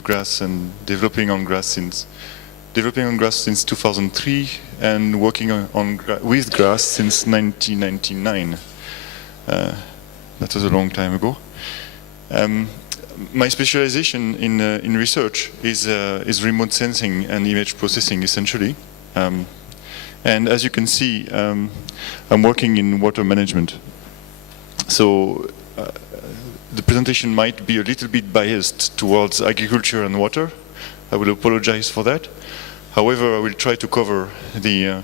with Grass and developing on Grass since 2003 and working with Grass since 1999. That was a long time ago. My specialization in research is remote sensing and image processing, essentially. And as you can see, I'm working in water management. So the presentation might be a little bit biased towards agriculture and water. I will apologize for that. However, I will try to cover the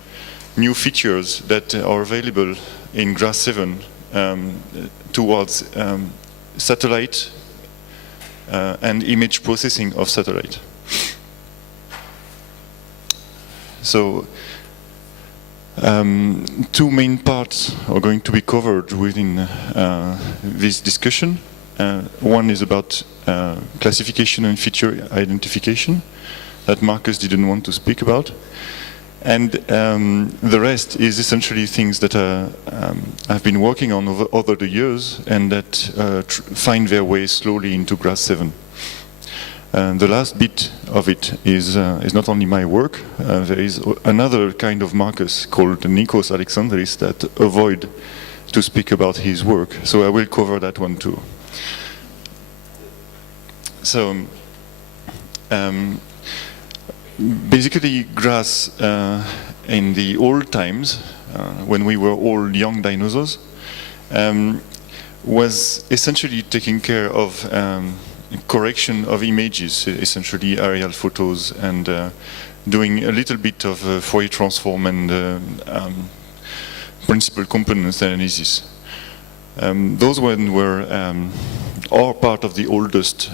new features that are available in GRASS 7 towards satellite and image processing of satellite. So two main parts are going to be covered within this discussion. One is about classification and feature identification that Marcus didn't want to speak about. And the rest is essentially things that I've been working on over the years and that find their way slowly into GRASS 7. The last bit of it is not only my work. There is another kind of Marcus called Nikos Alexandris that avoid to speak about his work. So I will cover that one too. So basically, GRASS in the old times, when we were all young dinosaurs, was essentially taking care of correction of images, essentially aerial photos, and doing a little bit of Fourier transform and principal components analysis. Those one were are part of the oldest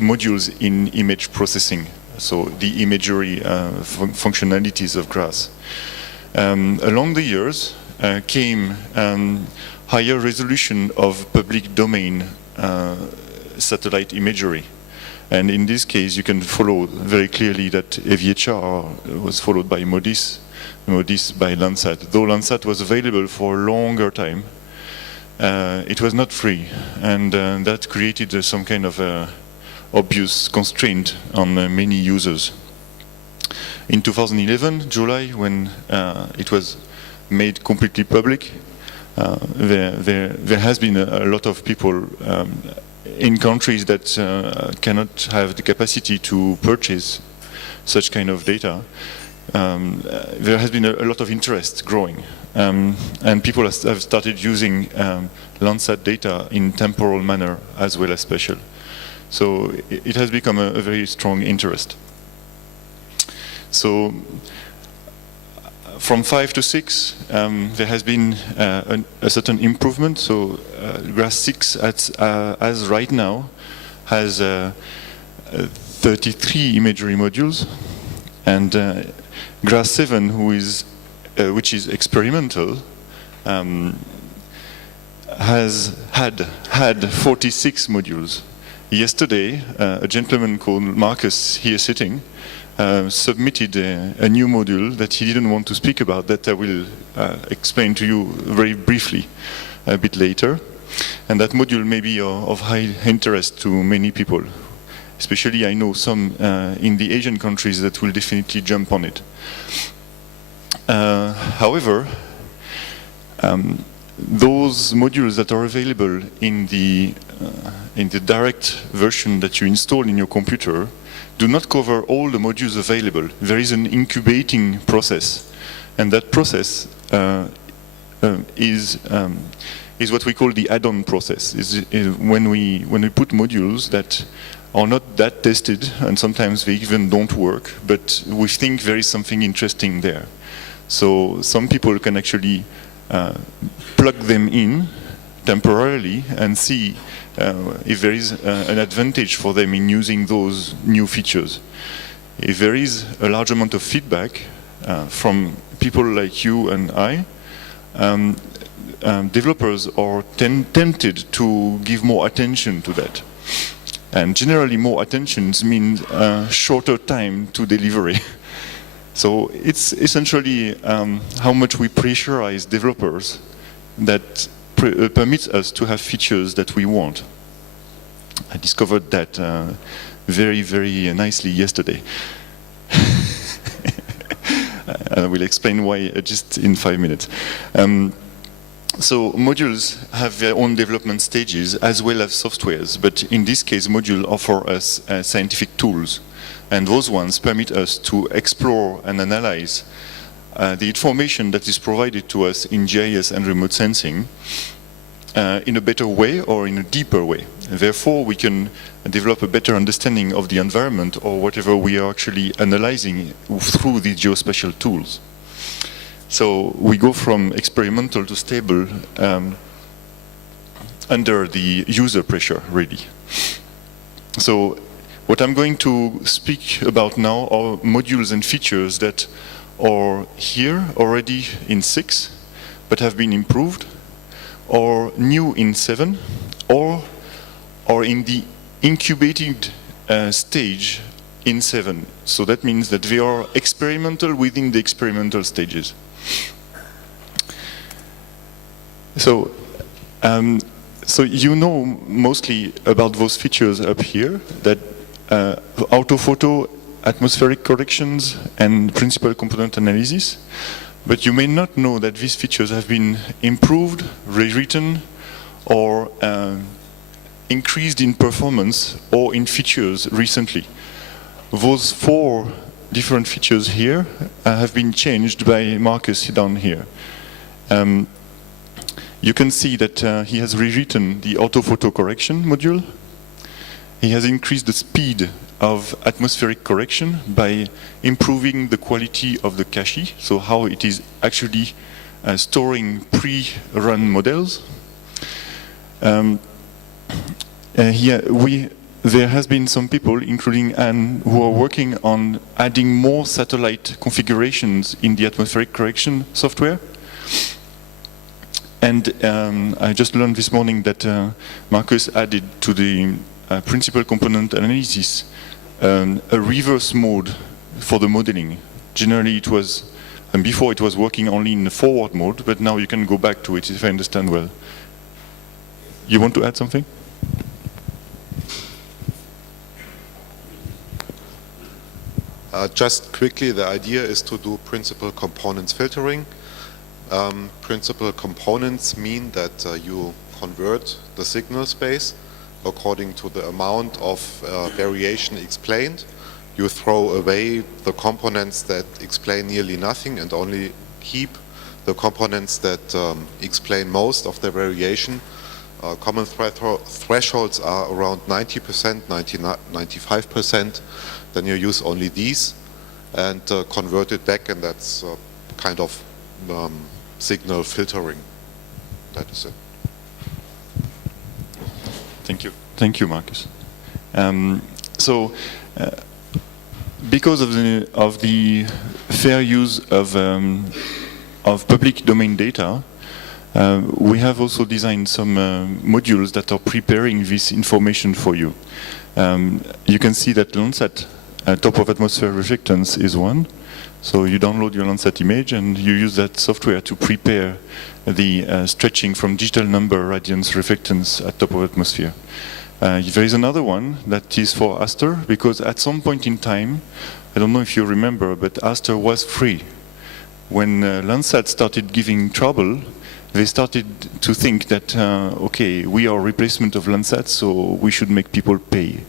modules in image processing. So the imagery functionalities of GRASS. Along the years came higher resolution of public domain satellite imagery. And in this case, you can follow very clearly that AVHR was followed by MODIS, MODIS by Landsat. Though Landsat was available for a longer time, it was not free. And that created some kind of obvious constraint on many users. In 2011, July, when it was made completely public, there has been a lot of people in countries that cannot have the capacity to purchase such kind of data. There has been a lot of interest growing, and people have started using Landsat data in temporal manner as well as spatial. So it has become a very strong interest. So from 5 to 6, there has been a certain improvement. So GRASS 6, as right now, has 33 imagery modules, and GRASS 7, which is experimental, has had 46 modules. Yesterday, a gentleman called Marcus, here sitting, submitted a new module that he didn't want to speak about, that I will explain to you very briefly a bit later. And that module may be of high interest to many people. Especially I know some in the Asian countries that will definitely jump on it. However, those modules that are available in the direct version that you install in your computer do not cover all the modules available. There is an incubating process, and that process is what we call the add-on process. Is when we put modules that are not that tested, and sometimes they even don't work, but we think there is something interesting there. So some people can actually plug them in temporarily and see if there is an advantage for them in using those new features. If there is a large amount of feedback from people like you and I, developers are tempted to give more attention to that. And generally more attention means shorter time to delivery. So it's essentially how much we pressurize developers that permits us to have features that we want. I discovered that very, very nicely yesterday. I will explain why just in 5 minutes. So modules have their own development stages as well as softwares, but in this case modules offer us scientific tools, and those ones permit us to explore and analyze the information that is provided to us in GIS and remote sensing in a better way or in a deeper way. Therefore, we can develop a better understanding of the environment or whatever we are actually analyzing through the geospatial tools. So we go from experimental to stable under the user pressure, really. So what I'm going to speak about now are modules and features that are here already in 6, but have been improved, or new in 7, or in the incubated stage in 7. So that means that they are experimental within the experimental stages. So, so you know mostly about those features up here, that autophoto, atmospheric corrections, and principal component analysis. But you may not know that these features have been improved, rewritten, or increased in performance or in features recently. Those 4 different features here have been changed by Marcus down here. You can see that he has rewritten the autophoto correction module. He has increased the speed of atmospheric correction by improving the quality of the cache, so how it is actually storing pre-run models. There has been some people, including Anne, who are working on adding more satellite configurations in the atmospheric correction software. And I just learned this morning that Marcus added to the principal component analysis a reverse mode for the modeling. Generally it was, and before it was working only in the forward mode, but now you can go back to it if I understand well. You want to add something? Just quickly, the idea is to do principal components filtering. Principal components mean that you convert the signal space according to the amount of variation explained. You throw away the components that explain nearly nothing and only keep the components that explain most of the variation. Common thresholds are around 90%, 95%. Then you use only these and convert it back, and that's kind of signal filtering. That is it. Thank you, Marcus. Because of the fair use of public domain data, we have also designed some modules that are preparing this information for you. You can see that Landsat top of atmosphere reflectance is one. So you download your Landsat image and you use that software to prepare the stretching from digital number radiance reflectance at top of atmosphere. There is another one that is for Aster, because at some point in time, I don't know if you remember, but Aster was free. When Landsat started giving trouble, they started to think that, okay, we are a replacement of Landsat, so we should make people pay.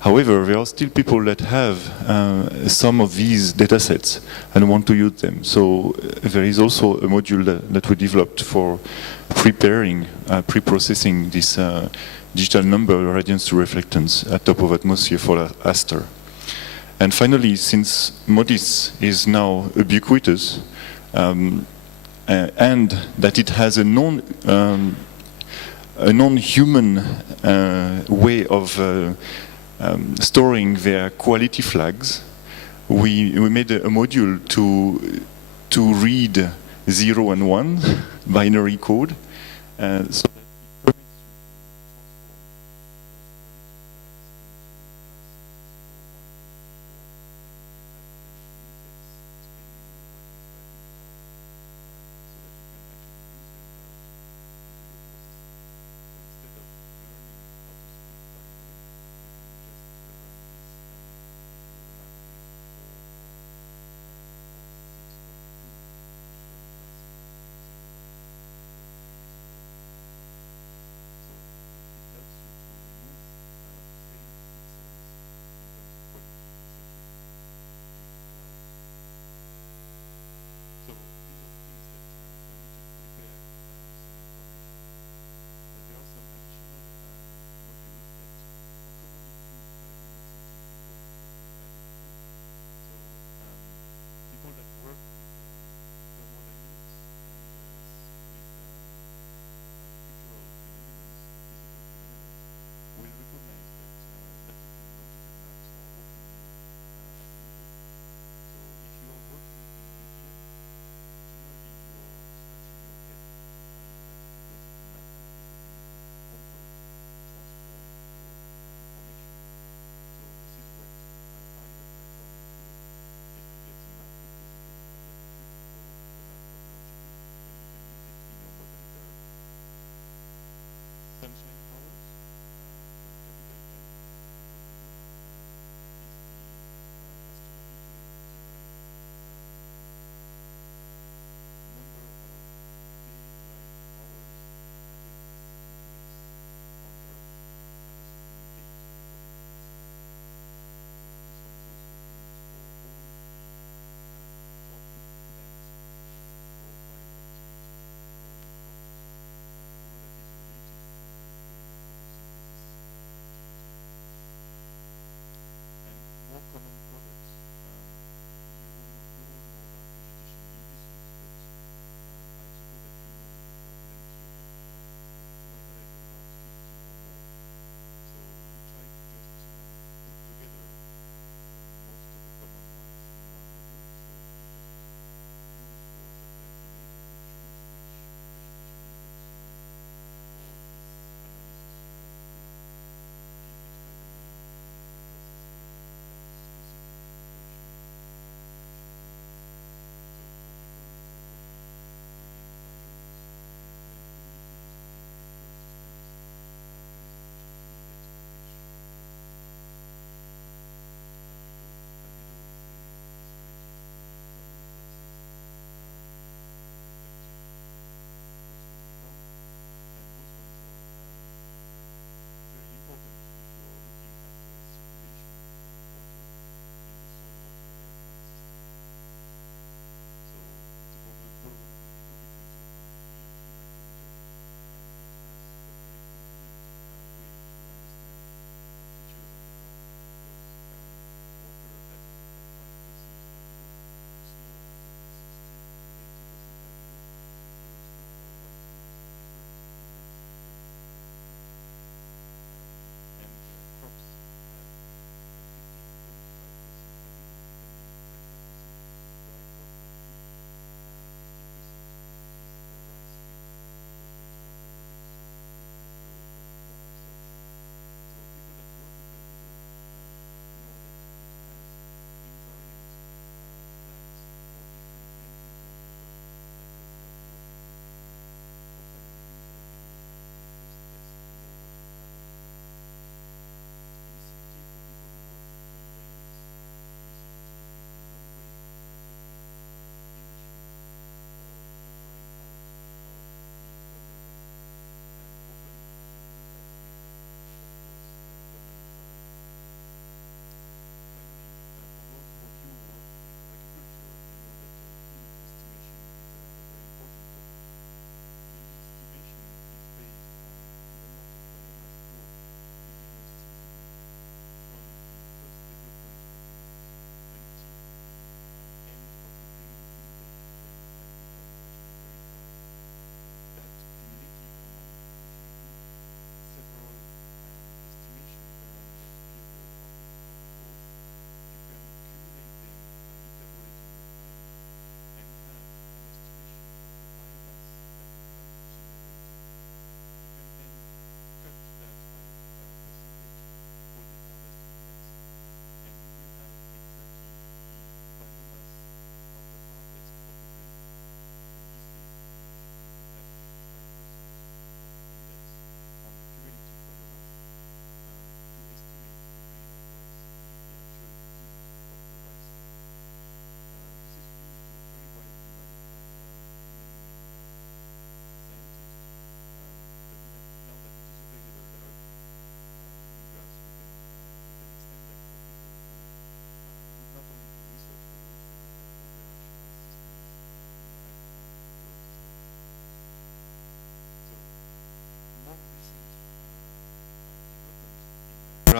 However, there are still people that have some of these datasets and want to use them. So there is also a module that we developed for preparing, pre-processing this digital number radiance to reflectance at top of atmosphere for Aster. And finally, since MODIS is now ubiquitous, and that it has a non-human way of storing their quality flags, we made a module to read 0 and 1 binary code. So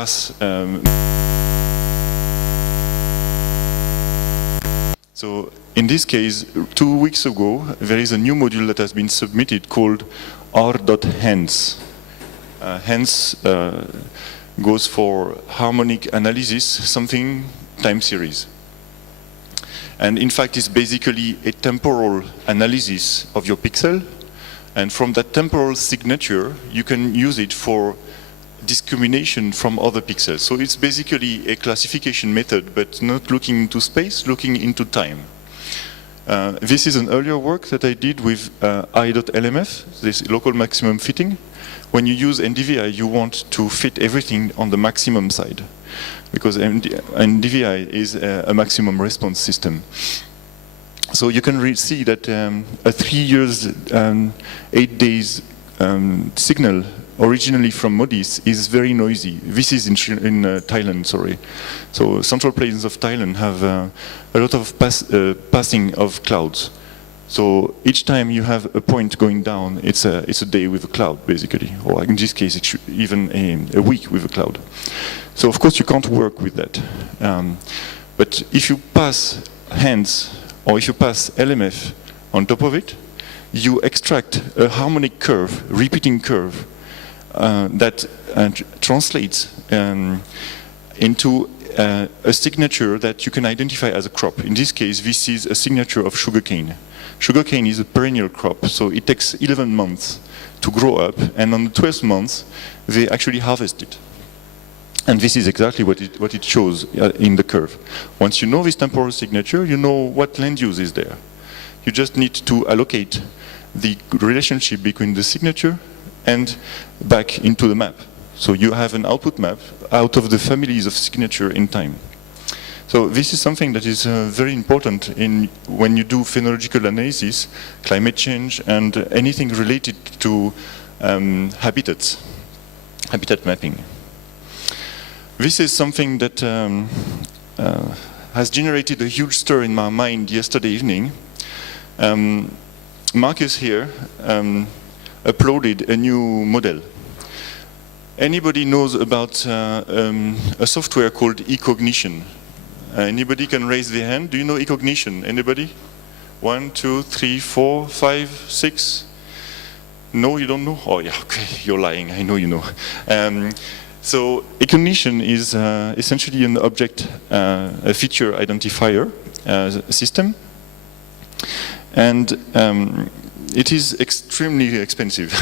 grass. So in this case, 2 weeks ago, there is a new module that has been submitted called R.Hence. Hence goes for harmonic analysis, something time series. And in fact, it's basically a temporal analysis of your pixel. And from that temporal signature, you can use it for discrimination from other pixels. So it's basically a classification method, but not looking into space, looking into time. This is an earlier work that I did with I.LMF, this local maximum fitting. When you use NDVI, you want to fit everything on the maximum side, because NDVI is a maximum response system. So you can see that a 3 years, 8 days signal originally from MODIS is very noisy. This is in Thailand, sorry. So central plains of Thailand have a lot of passing of clouds. So each time you have a point going down, it's a day with a cloud, basically. Or in this case, it's even a week with a cloud. So of course you can't work with that. But if you pass HANDS, or if you pass LMF on top of it, you extract a harmonic curve, repeating curve, that translates into a signature that you can identify as a crop. In this case, this is a signature of sugarcane. Sugarcane is a perennial crop, so it takes 11 months to grow up, and on the 12th month, they actually harvest it. And this is exactly what it shows in the curve. Once you know this temporal signature, you know what land use is there. You just need to allocate the relationship between the signature and back into the map. So you have an output map out of the families of signature in time. So this is something that is very important when you do phenological analysis, climate change, and anything related to habitat mapping. This is something that has generated a huge stir in my mind yesterday evening. Marcus here uploaded a new model. Anybody knows about a software called eCognition? Anybody can raise their hand. Do you know eCognition? Anybody? 1, 2, 3, 4, 5, 6? No, you don't know? Oh yeah, okay, you're lying. I know you know. So eCognition is essentially an object, a feature identifier system, and it is extremely expensive.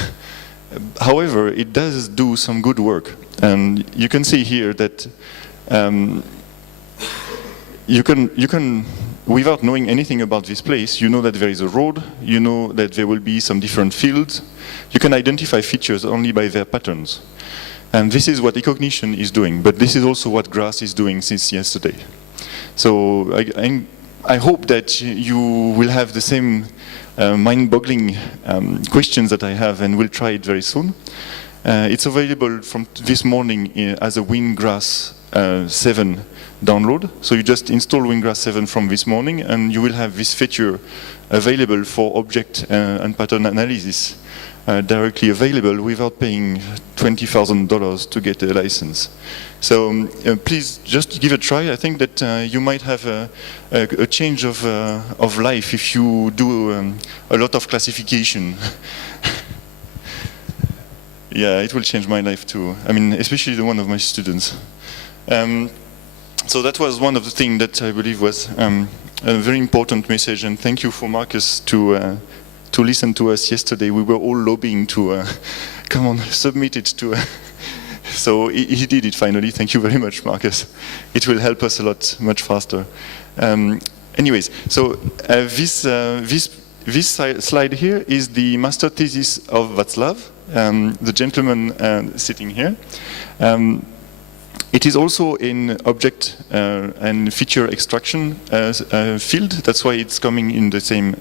However, it does do some good work, and you can see here that you can, without knowing anything about this place, you know that there is a road, you know that there will be some different fields. You can identify features only by their patterns. And this is what eCognition is doing, but this is also what GRASS is doing since yesterday. So I hope that you will have the same mind-boggling questions that I have, and will try it very soon. It's available from this morning as a WinGrass 7 download. So you just install WinGrass 7 from this morning, and you will have this feature available for object and pattern analysis directly available without paying $20,000 to get a license. So please just give it a try. I think that you might have a change of life if you do a lot of classification. Yeah, it will change my life too. I mean, especially the one of my students. So that was one of the things that I believe was a very important message, and thank you for Marcus to listen to us yesterday. We were all lobbying to come on, submit it to. So he did it finally. Thank you very much, Marcus. It will help us a lot, much faster. Anyways, so this slide here is the master thesis of Václav, the gentleman sitting here. It is also in object and feature extraction field. That's why it's coming in the same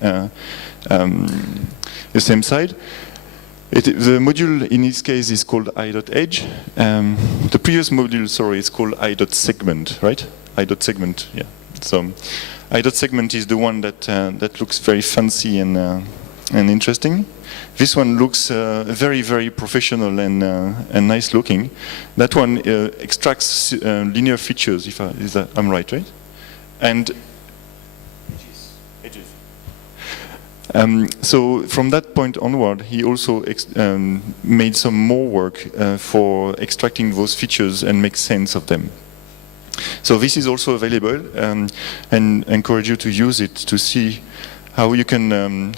side. The module in this case is called I.Edge. The previous module, sorry, is called I.Segment, right? I.Segment, yeah. So I.Segment is the one that looks very fancy and and interesting. This one looks very, very professional and nice looking. That one extracts linear features, if I'm right, right? And edges. So from that point onward, he also made some more work for extracting those features and make sense of them. So this is also available, and encourage you to use it to see how you can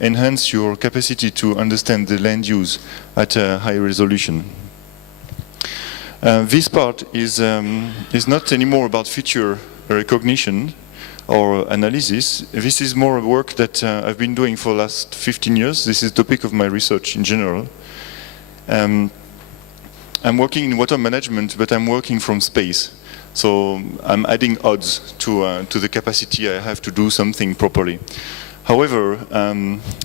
enhance your capacity to understand the land use at a high resolution. This part is not anymore about feature recognition or analysis. This is more work that I've been doing for the last 15 years. This is the topic of my research in general. I'm working in water management, but I'm working from space. So I'm adding odds to the capacity I have to do something properly. However,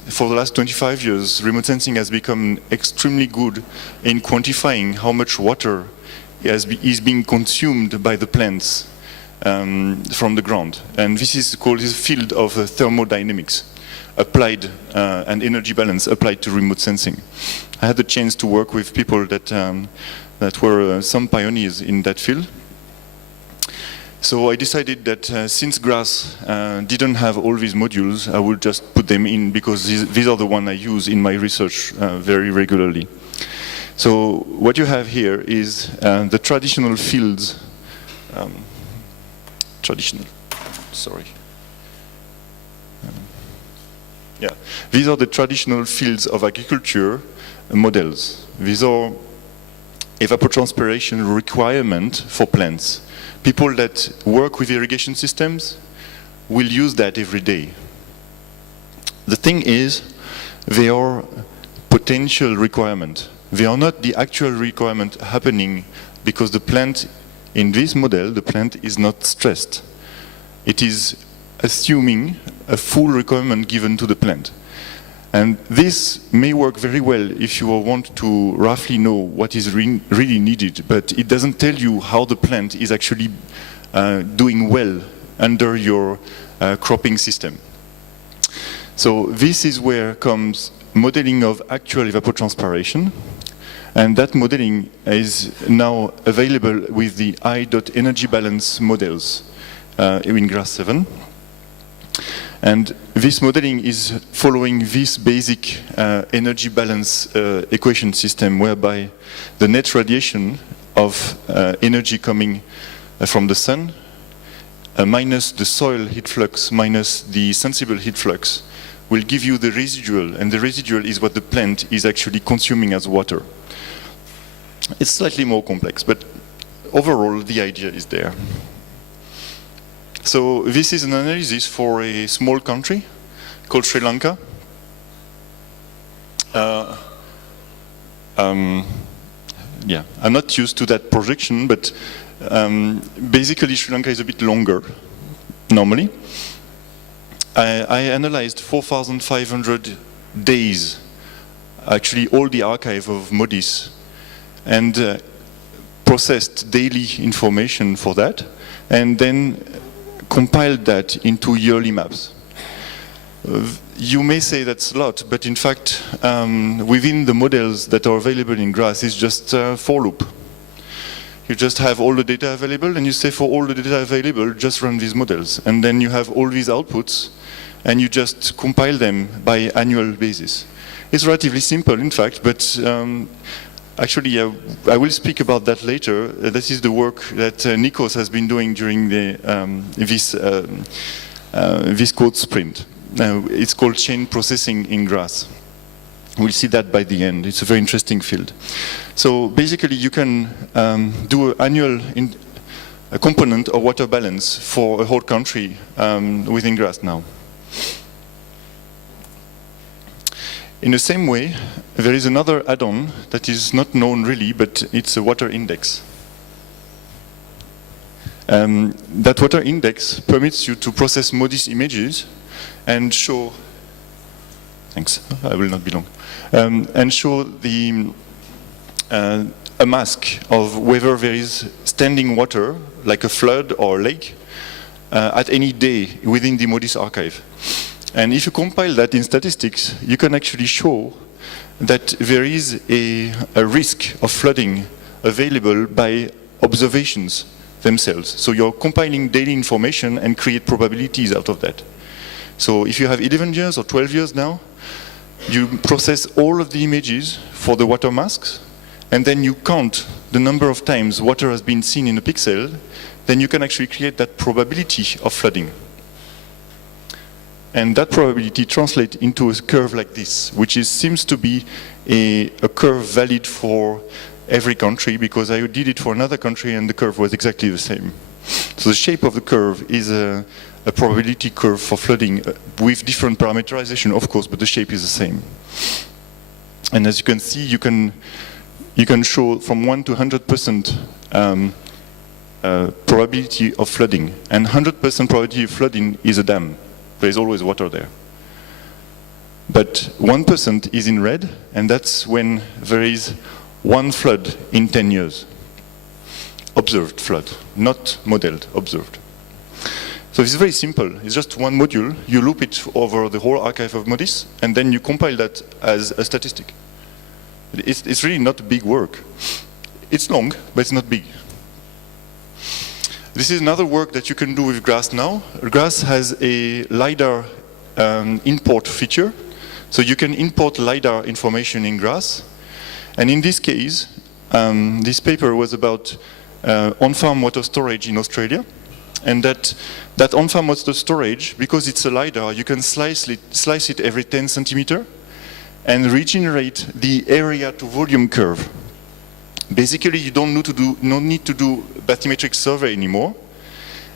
for the last 25 years, remote sensing has become extremely good in quantifying how much water is being consumed by the plants from the ground. And this is called the field of thermodynamics applied and energy balance applied to remote sensing. I had the chance to work with people that were some pioneers in that field. So I decided that since GRASS didn't have all these modules, I would just put them in because these are the ones I use in my research very regularly. So what you have here is the traditional fields, these are the traditional fields of agriculture models. These are evapotranspiration requirement for plants. People that work with irrigation systems will use that every day. The thing is, they are potential requirement. They are not the actual requirement happening because the plant, in this model, the plant is not stressed. It is assuming a full requirement given to the plant. And this may work very well if you want to roughly know what is really needed, but it doesn't tell you how the plant is actually doing well under your cropping system. So this is where comes modeling of actual evapotranspiration, and that modeling is now available with the I.energy balance models in GRASS 7. And this modeling is following this basic energy balance equation system whereby the net radiation of energy coming from the sun minus the soil heat flux minus the sensible heat flux will give you the residual, and the residual is what the plant is actually consuming as water. It's slightly more complex, but overall the idea is there. So this is an analysis for a small country called Sri Lanka. Yeah, I'm not used to that projection, but basically Sri Lanka is a bit longer, normally. I analyzed 4,500 days, actually all the archive of MODIS, and processed daily information for that, and then compiled that into yearly maps. You may say that's a lot, but in fact, within the models that are available in GRASS, it's just for loop. You just have all the data available, and you say for all the data available, just run these models. And then you have all these outputs, and you just compile them by annual basis. It's relatively simple, in fact, but actually, I will speak about that later. This is the work that Nikos has been doing during this code sprint. It's called chain processing in GRASS. We'll see that by the end. It's a very interesting field. So basically, you can do an annual component of water balance for a whole country within GRASS now. In the same way, there is another add-on that is not known really, but it's a water index. That water index permits you to process MODIS images and show, thanks, I will not be long, and show the a mask of whether there is standing water, like a flood or a lake, at any day within the MODIS archive. And if you compile that in statistics, you can actually show that there is a risk of flooding available by observations themselves. So you're compiling daily information and create probabilities out of that. So if you have 11 years or 12 years now, you process all of the images for the water masks, and then you count the number of times water has been seen in a pixel, then you can actually create that probability of flooding. And that probability translates into a curve like this, which seems to be a curve valid for every country, because I did it for another country and the curve was exactly the same. So the shape of the curve is a probability curve for flooding with different parameterization, of course, but the shape is the same. And as you can see, you can show from 1 to 100% probability of flooding. And 100% probability of flooding is a dam. There is always water there. But 1% is in red, and that's when there is one flood in 10 years. Observed flood, not modeled, observed. So it's very simple. It's just one module. You loop it over the whole archive of MODIS, and then you compile that as a statistic. It's really not big work. It's long, but it's not big. This is another work that you can do with GRASS now. GRASS has a LiDAR import feature. So you can import LiDAR information in GRASS. And in this case, this paper was about on-farm water storage in Australia. And that on-farm water storage, because it's a LiDAR, you can slice it every 10 centimeter and regenerate the area to volume curve. Basically, you don't need to do bathymetric survey anymore.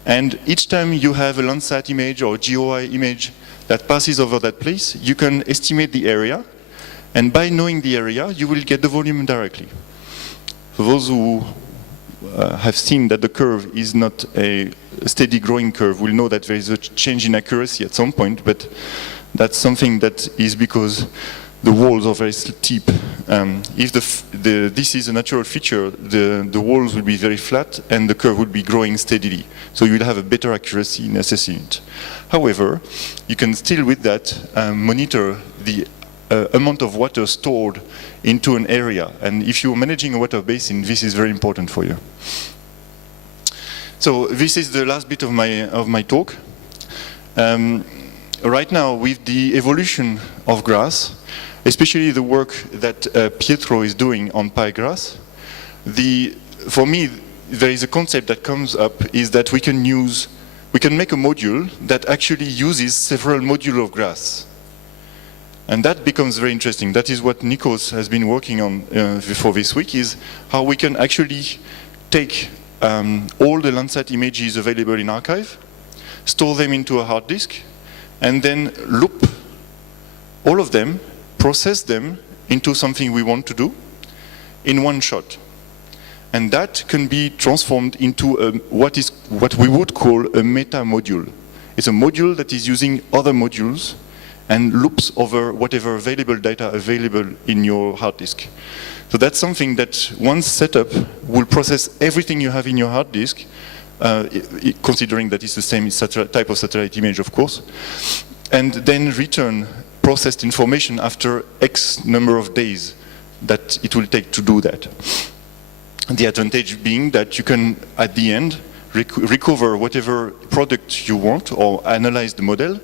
And each time you have a Landsat image or a GOI image that passes over that place, you can estimate the area. And by knowing the area, you will get the volume directly. For those who have seen that the curve is not a steady growing curve, will know that there is a change in accuracy at some point, but that's something that is because the walls are very steep. If this is a natural feature, the walls will be very flat and the curve will be growing steadily. So you will have a better accuracy in assessing it. However, you can still with that monitor the amount of water stored into an area. And if you're managing a water basin, this is very important for you. So this is the last bit of my talk. Right now, with the evolution of GRASS, especially the work that Pietro is doing on PyGRASS, for me, there is a concept that comes up is that we can make a module that actually uses several modules of GRASS. And that becomes very interesting. That is what Nikos has been working on for this week, is how we can actually take all the Landsat images available in archive, store them into a hard disk, and then loop all of them, process them into something we want to do in one shot. And that can be transformed into what we would call a meta module. It's a module that is using other modules and loops over whatever available data available in your hard disk. So that's something that once set up will process everything you have in your hard disk, considering that it's the same type of satellite image, of course, and then return processed information after X number of days that it will take to do that. The advantage being that you can, at the end, recover whatever product you want or analyze the model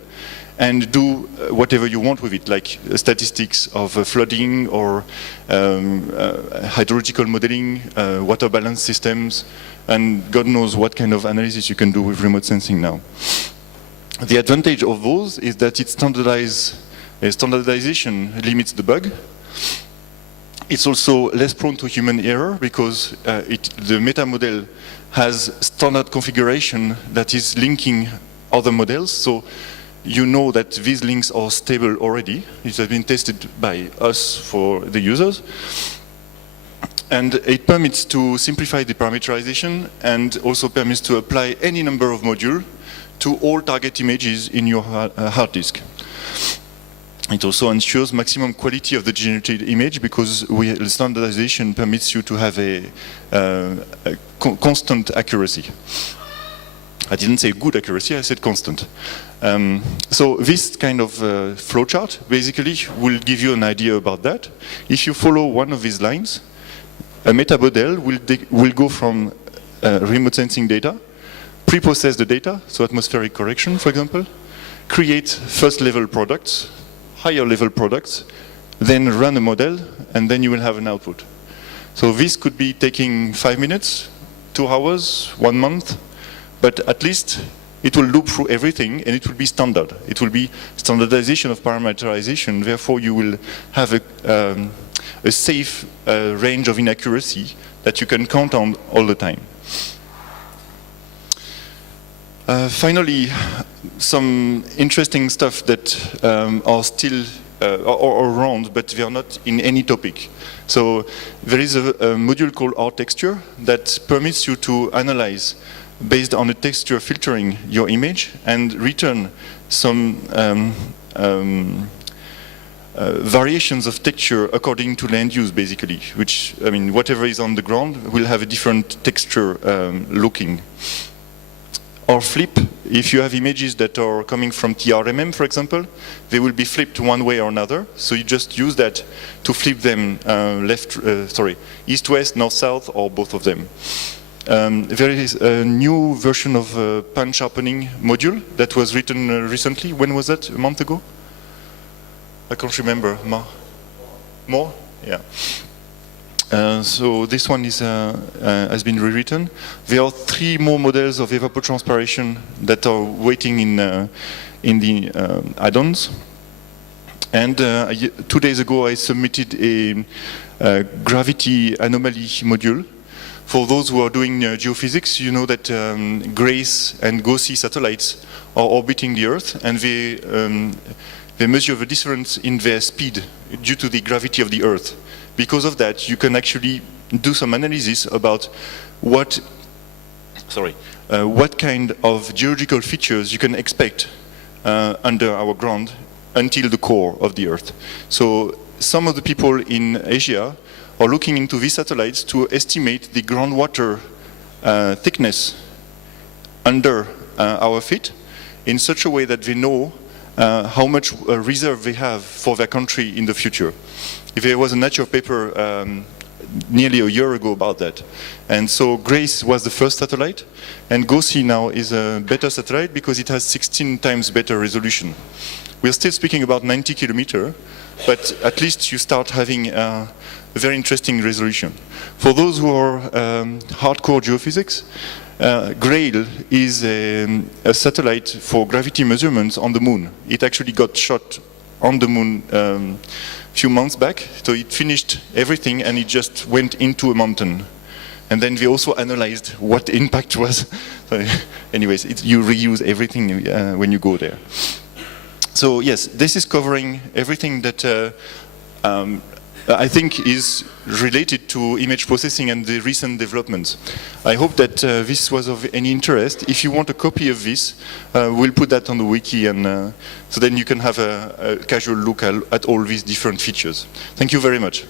and do whatever you want with it, like statistics of flooding or hydrological modeling, water balance systems, and God knows what kind of analysis you can do with remote sensing now. The advantage of those is that it's standardized. Standardization limits the bug. It's also less prone to human error because the meta model has standard configuration that is linking other models. So you know that these links are stable already. It has been tested by us for the users. And it permits to simplify the parameterization and also permits to apply any number of modules to all target images in your hard disk. It also ensures maximum quality of the generated image because the standardization permits you to have a constant accuracy. I didn't say good accuracy, I said constant. So this kind of flowchart basically will give you an idea about that. If you follow one of these lines, a meta model will go from remote sensing data, pre-process the data, so atmospheric correction, for example, create first level products, higher level products, then run a model, and then you will have an output. So this could be taking 5 minutes, 2 hours, 1 month, but at least it will loop through everything and it will be standard. It will be standardization of parameterization, therefore you will have a safe range of inaccuracy that you can count on all the time. Finally, some interesting stuff that are still or around, but they are not in any topic. So there is a module called R-Texture that permits you to analyze based on the texture filtering your image and return some variations of texture according to land use, basically, which, I mean, whatever is on the ground will have a different texture looking. Or flip, if you have images that are coming from TRMM, for example, they will be flipped one way or another. So you just use that to flip them east-west, north-south, or both of them. There is a new version of pan sharpening module that was written recently. When was that? A month ago? I can't remember. More? Yeah. So this one is, has been rewritten. There are 3 more models of evapotranspiration that are waiting in the add-ons. And 2 days ago I submitted a gravity anomaly module. For those who are doing geophysics, you know that GRACE and GOSI satellites are orbiting the Earth, and they measure the difference in their speed due to the gravity of the Earth. Because of that, you can actually do some analysis about what kind of geological features you can expect under our ground until the core of the Earth. So some of the people in Asia are looking into these satellites to estimate the groundwater thickness under our feet in such a way that they know how much reserve they have for their country in the future. There was a Nature paper nearly a year ago about that. And so GRACE was the first satellite, and GOSI now is a better satellite because it has 16 times better resolution. We're still speaking about 90 kilometers, but at least you start having a very interesting resolution. For those who are hardcore geophysics, GRAIL is a satellite for gravity measurements on the moon. It actually got shot on the moon few months back, so it finished everything and it just went into a mountain. And then we also analyzed what the impact was. So anyways, you reuse everything when you go there. So yes, this is covering everything that I think is related to image processing and the recent developments. I hope that this was of any interest. If you want a copy of this, we'll put that on the wiki, and so then you can have a casual look at all these different features. Thank you very much.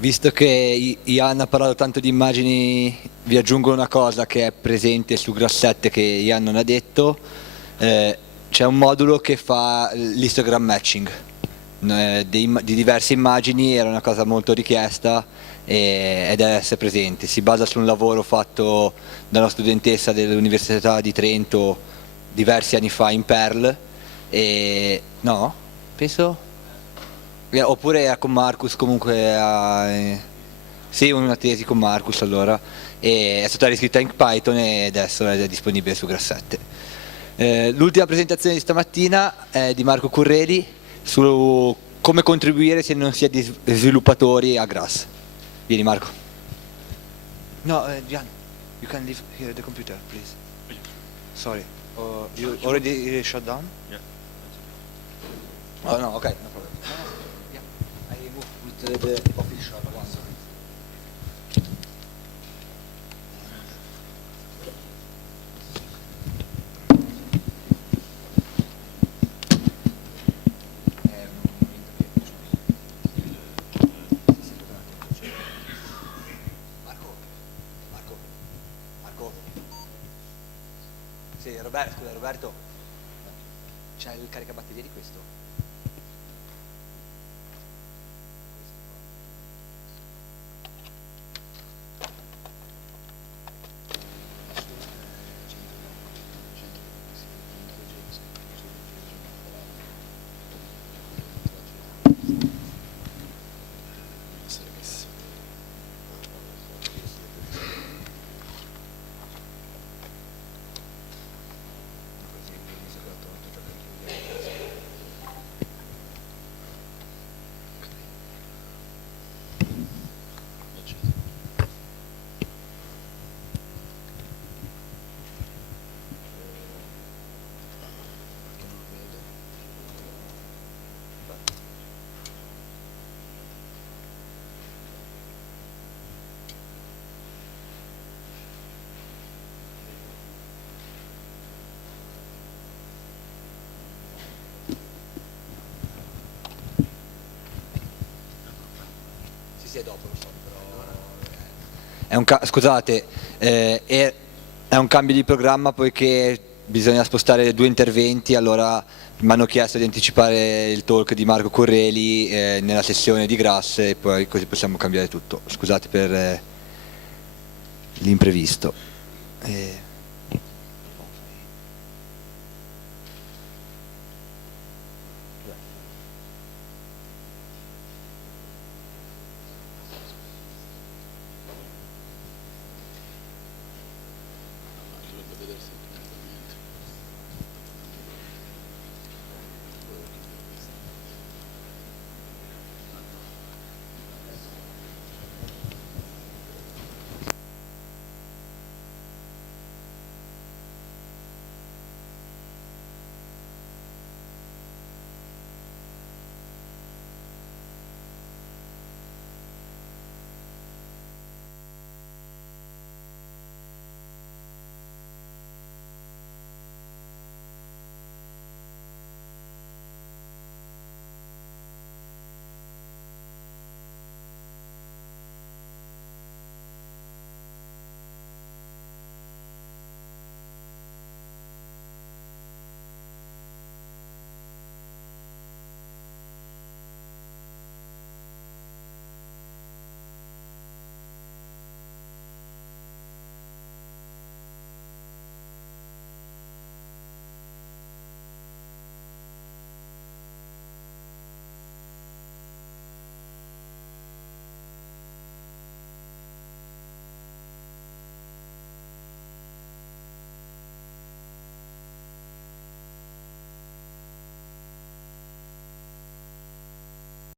Visto che Ian ha parlato tanto di immagini, vi aggiungo una cosa che è presente su Grass7 che Ian non ha detto. C'è un modulo che fa l'histogram matching di diverse immagini, era una cosa molto richiesta ed deve essere presente. Si basa su un lavoro fatto da una studentessa dell'Università di Trento diversi anni fa in Perl. No? Penso? Oppure era con Marcus, comunque sì, una tesi con Marcus allora, e è stata riscritta in Python e adesso è disponibile su Grass7. L'ultima presentazione di stamattina è di Marco Curreli su come contribuire se non si è sviluppatori a Grass. Vieni Marco. No, Gian, you can leave here the computer, please. Sorry, you already shut down? Yeah. Oh no, okay, no problem. I move with the official one. Scusa Roberto, c'è il caricabatterie di questo? Sì, è dopo, lo so, però... scusate, è un cambio di programma poiché bisogna spostare 2 interventi, allora mi hanno chiesto di anticipare il talk di Marco Correli nella sessione di Grass e poi così possiamo cambiare tutto. Scusate per l'imprevisto.